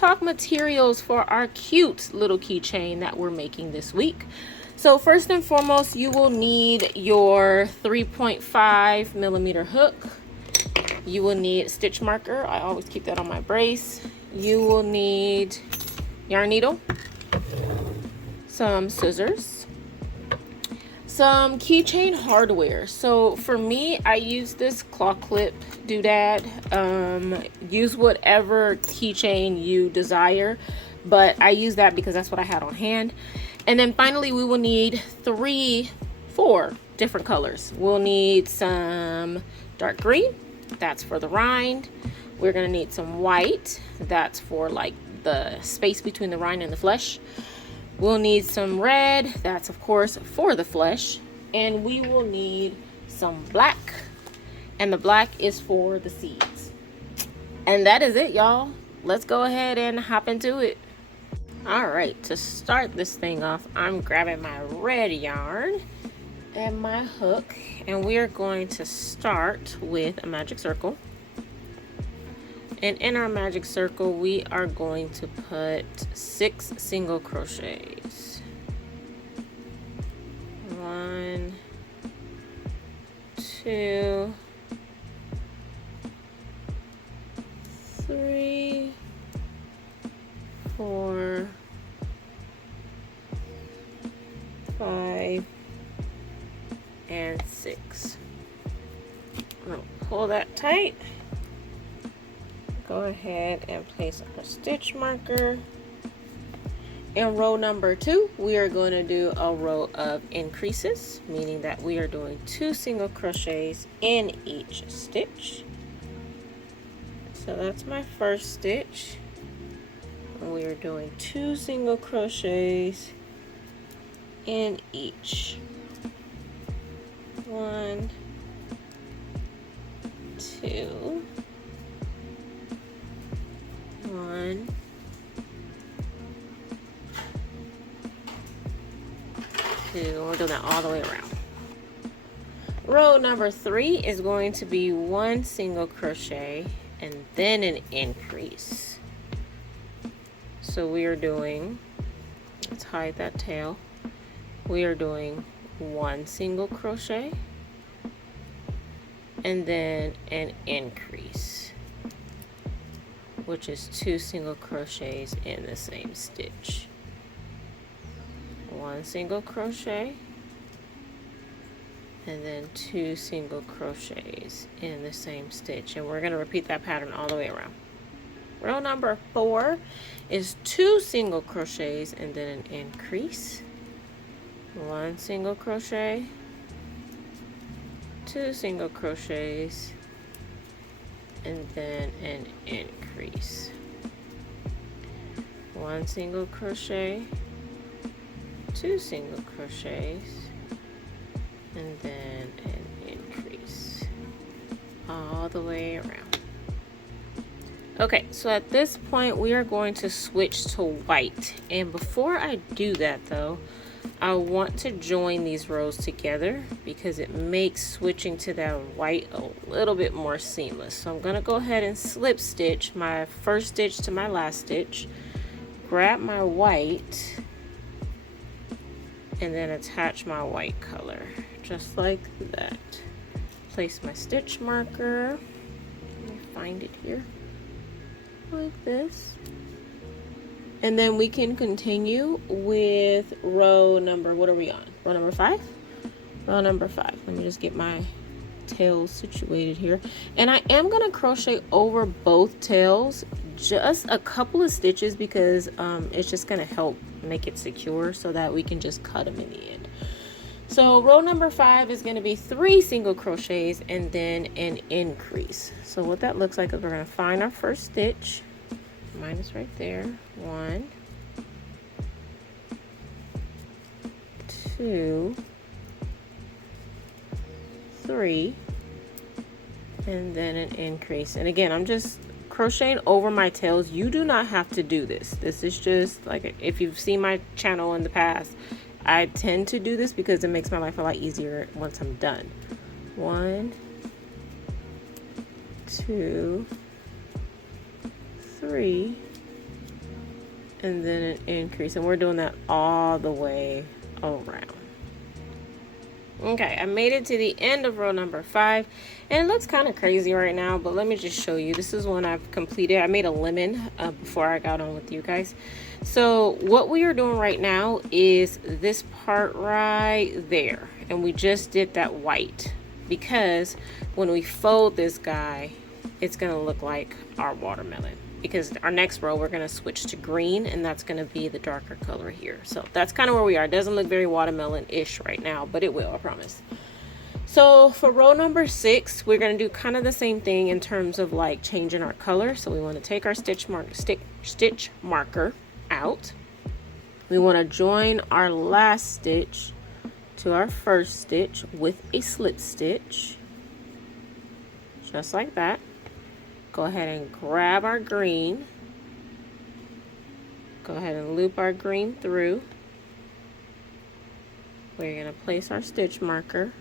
talk materials for our cute little keychain that we're making this week. So first and foremost, you will need your 3.5 millimeter hook. You will need a stitch marker. I always keep that on my brace. You will need yarn needle, some scissors, some keychain hardware. So for me, I use this claw clip doodad. Use whatever keychain you desire, but I use that because that's what I had on hand. And then finally, we will need 4 different colors. We'll need some dark green, that's for the rind. We're gonna need some white, that's for like the space between the rind and the flesh. We'll need some red, that's of course for the flesh. And we will need some black, and the black is for the seeds. And that is it, y'all. Let's go ahead and hop into it. All right, to start this thing off, I'm grabbing my red yarn and my hook, and we are going to start with a magic circle. And in our magic circle, we are going to put 6 single crochets. 1, 2, 3, 4, 5, and 6. I'm gonna pull that tight. Go ahead and place our stitch marker. In row number 2, we are going to do a row of increases, meaning that we are doing 2 single crochets in each stitch. So that's my first stitch. We are doing 2 single crochets in each. 1, 2, 1, 2. We're doing that all the way around. Row number 3 is going to be 1 single crochet and then an increase. So we are doing, let's hide that tail. We are doing 1 single crochet and then an increase, which is 2 single crochets in the same stitch. 1 single crochet and then 2 single crochets in the same stitch, and we're going to repeat that pattern all the way around. Row number 4 is 2 single crochets and then an increase. 1 single crochet, 2 single crochets, and then an increase. 1 single crochet, 2 single crochets, and then an increase all the way around. Okay, so at this point we are going to switch to white, and before I do that though, I want to join these rows together because it makes switching to that white a little bit more seamless. So I'm going to go ahead and slip stitch my first stitch to my last stitch, grab my white, and then attach my white color just like that. Place my stitch marker. Let me find it here. Like this. And then we can continue with row number, what are we on? Row number 5? Row number 5. Let me just get my tails situated here. And I am going to crochet over both tails just a couple of stitches because it's just going to help make it secure so that we can just cut them in the end. So row number 5 is going to be 3 single crochets and then an increase. So what that looks like is we're going to find our first stitch. Mine is right there. 1, 2, 3, and then an increase. And again, I'm just crocheting over my tails. You do not have to do this. This is just like, if you've seen my channel in the past, I tend to do this because it makes my life a lot easier once I'm done. 1, 2, 3, and then an increase, and we're doing that all the way around. Okay, I made it to the end of row number 5, and it looks kind of crazy right now, but let me just show you. This is one I've completed. I made a lemon before I got on with you guys. So what we are doing right now is this part right there, and we just did that white because when we fold this guy, it's going to look like our watermelon. Because our next row we're going to switch to green, and that's going to be the darker color here. So that's kind of where we are. It doesn't look very watermelon-ish right now, but it will, I promise. So for row number 6, we're going to do kind of the same thing in terms of like changing our color. So we want to take our stitch marker out. We want to join our last stitch to our first stitch with a slip stitch, just like that. Go ahead and grab our green. Go ahead and loop our green through. We're going to place our stitch marker.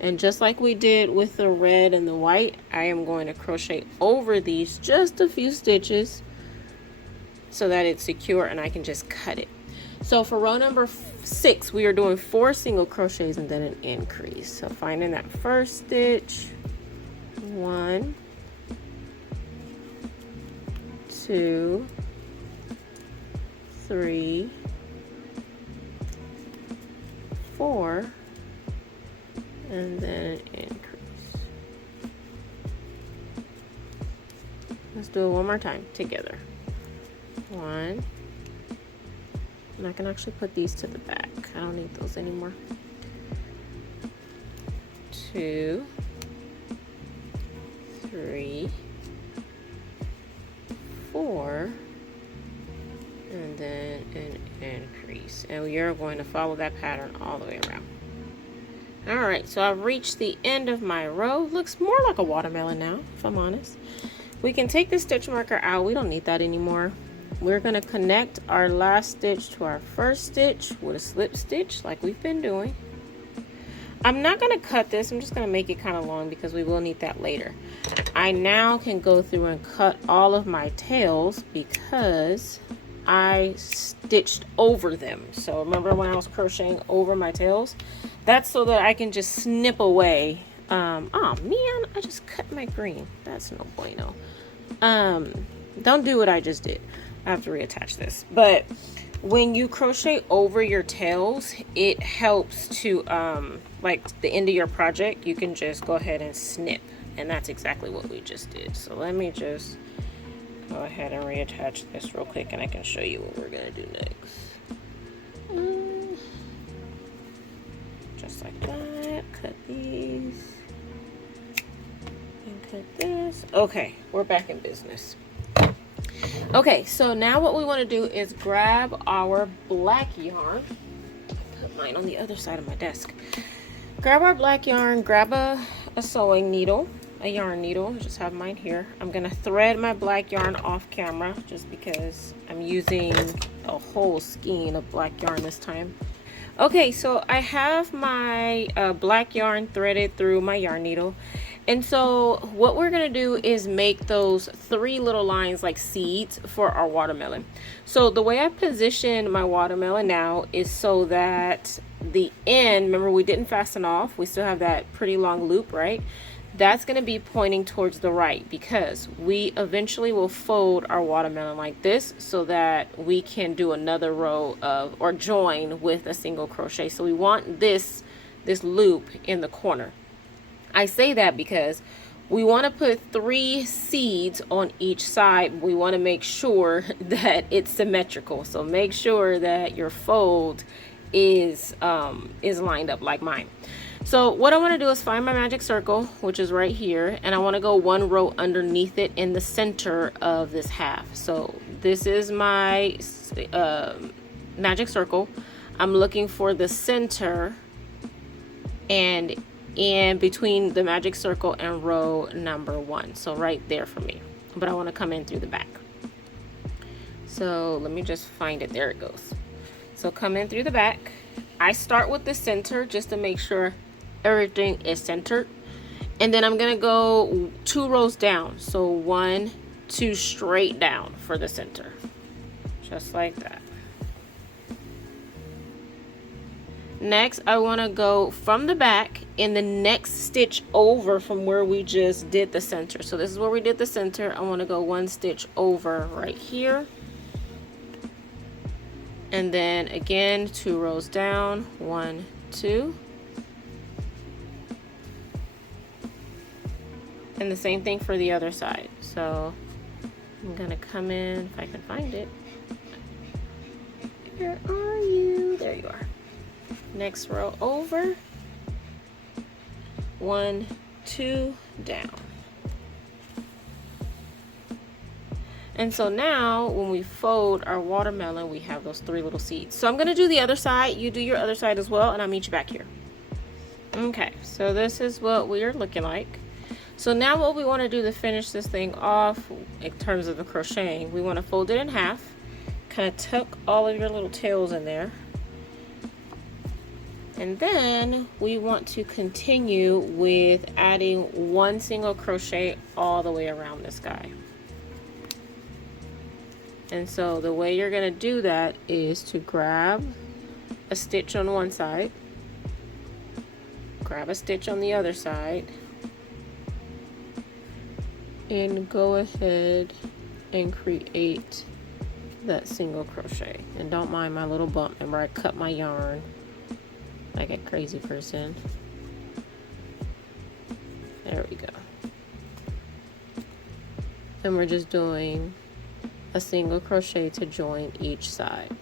And just like we did with the red and the white, I am going to crochet over these just a few stitches so that it's secure and I can just cut it. So for row number 6, we are doing 4 single crochets and then an increase. So finding that first stitch, 1, 2, 3, 4, and then an increase. Let's do it one more time together. 1, and I can actually put these to the back. I don't need those anymore. 2, 3, 4, and then an increase, and we are going to follow that pattern all the way around. All right, so I've reached the end of my row. Looks more like a watermelon now, if I'm honest. We can take the stitch marker out. We don't need that anymore. We're going to connect our last stitch to our first stitch with a slip stitch like we've been doing. I'm not going to cut this. I'm just going to make it kind of long because we will need that later. I now can go through and cut all of my tails because I stitched over them. So remember when I was crocheting over my tails? That's so that I can just snip away. Oh man, I just cut my green. That's no bueno. Don't do what I just did. I have to reattach this. But when you crochet over your tails, it helps to like the end of your project, you can just go ahead and snip, and that's exactly what we just did. So let me just go ahead and reattach this real quick, and I can show you what we're gonna do next. Just like that. Cut these and cut this. Okay, we're back in business. Okay, so now what we want to do is grab our black yarn. Put mine on the other side of my desk. Grab our black yarn, grab a sewing needle, a yarn needle. I just have mine here. I'm going to thread my black yarn off camera just because I'm using a whole skein of black yarn this time. Okay, so I have my black yarn threaded through my yarn needle. And so what we're going to do is make those 3 little lines like seeds for our watermelon. So the way I position my watermelon now is so that the end, remember we didn't fasten off, we still have that pretty long loop, right? That's going to be pointing towards the right because we eventually will fold our watermelon like this so that we can do another row of, or join with a single crochet. So we want this loop in the corner. I say that because we want to put 3 seeds on each side. We want to make sure that it's symmetrical. So make sure that your fold is lined up like mine. So what I want to do is find my magic circle, which is right here, and I want to go 1 row underneath it in the center of this half. So this is my magic circle. I'm looking for the center and in between the magic circle and row number 1, so right there for me, but I want to come in through the back. So let me just find it. There it goes. So come in through the back. I start with the center just to make sure everything is centered, and then I'm gonna go 2 rows down, so 1, 2 straight down for the center, just like that. Next, I want to go from the back in the next stitch over from where we just did the center. So this is where we did the center. I want to go one stitch over right here. And then again, 2 rows down, 1, 2. And the same thing for the other side. So I'm going to come in, if I can find it. Where are you? There you are. Next row over, 1, 2, down. And so now when we fold our watermelon, we have those 3 little seeds. So I'm going to do the other side. You do your other side as well, and I'll meet you back here. Okay, so this is what we are looking like. So now what we want to do to finish this thing off in terms of the crocheting, we want to fold it in half, kind of tuck all of your little tails in there. And then we want to continue with adding 1 single crochet all the way around this guy. And so the way you're going to do that is to grab a stitch on one side, grab a stitch on the other side, and go ahead and create that single crochet. And don't mind my little bump. Remember, I cut my yarn like a crazy person. There we go. And we're just doing a single crochet to join each side.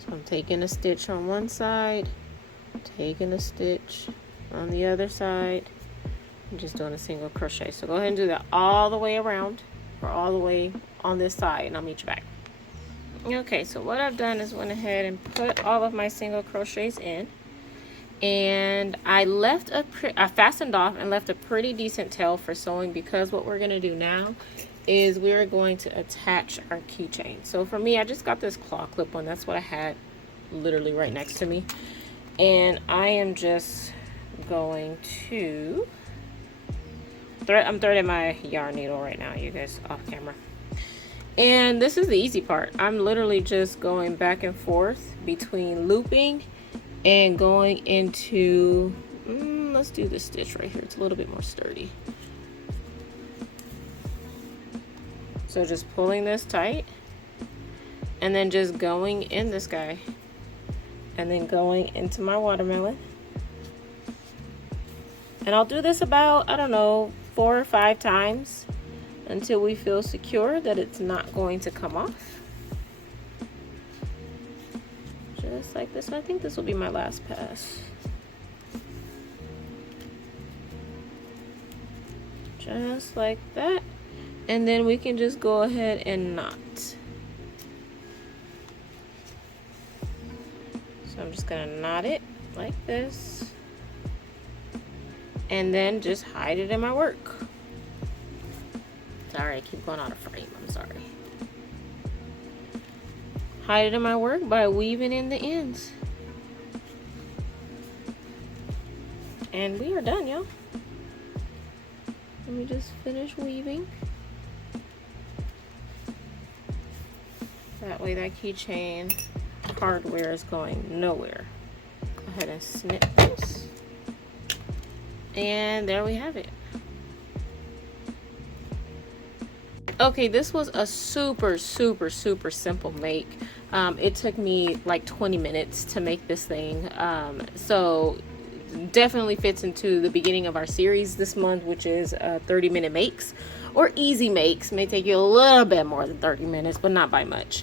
So I'm taking a stitch on one side, taking a stitch on the other side, and just doing a single crochet. So go ahead and do that all the way around, or all the way on this side, and I'll meet you back. Okay, so what I've done is went ahead and put all of my single crochets in, and I fastened off and left a pretty decent tail for sewing, because what we're going to do now is we're going to attach our keychain. So for me, I just got this claw clip one. That's what I had literally right next to me, and I am just going to I'm threading my yarn needle right now, you guys, off camera. And this is the easy part. I'm literally just going back and forth between looping and going into, let's do this stitch right here. It's a little bit more sturdy. So just pulling this tight and then just going in this guy and then going into my watermelon. And I'll do this about, I don't know, 4 or 5 times until we feel secure that it's not going to come off. Just like this. I think this will be my last pass. Just like that. And then we can just go ahead and knot. So I'm just going to knot it like this. And then just hide it in my work. Sorry, I keep going out of frame. I'm sorry. Hide it in my work by weaving in the ends. And we are done, y'all. Let me just finish weaving. That way that keychain hardware is going nowhere. Go ahead and snip this. And there we have it. Okay, this was a super simple make. It took me like 20 minutes to make this thing. So definitely fits into the beginning of our series this month, which is 30-minute makes or easy makes. May take you a little bit more than 30 minutes, but not by much.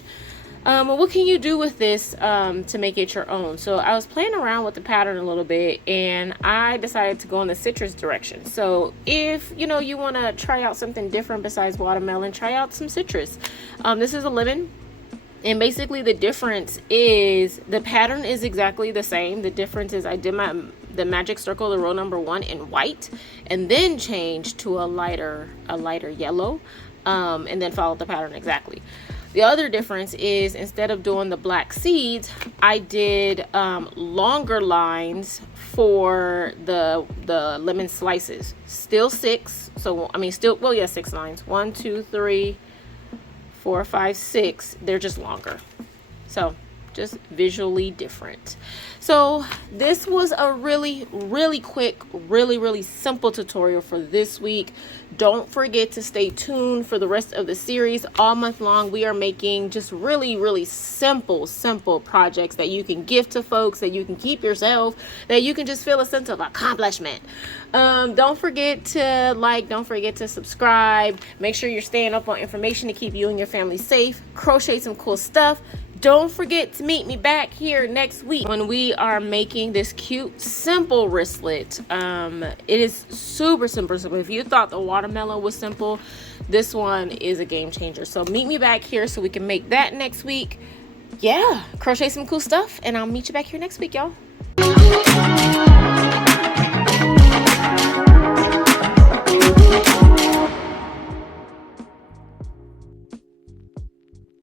What can you do with this to make it your own? So I was playing around with the pattern a little bit, and I decided to go in the citrus direction. So if you want to try out something different besides watermelon, try out some citrus. This is a lemon, and basically the difference is the pattern is exactly the same. The difference is I did the magic circle, the row number 1, in white, and then changed to a lighter yellow, and then followed the pattern exactly. The other difference is instead of doing the black seeds, I did longer lines for the lemon slices. Still 6, so I mean 6 lines. 1, 2, 3, 4, 5, 6, they're just longer. So just visually different. So this was a really quick, really simple tutorial for this week. Don't forget to stay tuned for the rest of the series. All month long we are making just really simple projects that you can gift to folks, that you can keep yourself, that you can just feel a sense of accomplishment. Don't forget to like, don't forget to subscribe. Make sure you're staying up on information to keep you and your family safe. Crochet some cool stuff. Don't forget to meet me back here next week when we are making this cute, simple wristlet. It is super simple. If you thought the watermelon was simple, this one is a game changer. So meet me back here so we can make that next week. Yeah, crochet some cool stuff, and I'll meet you back here next week, y'all.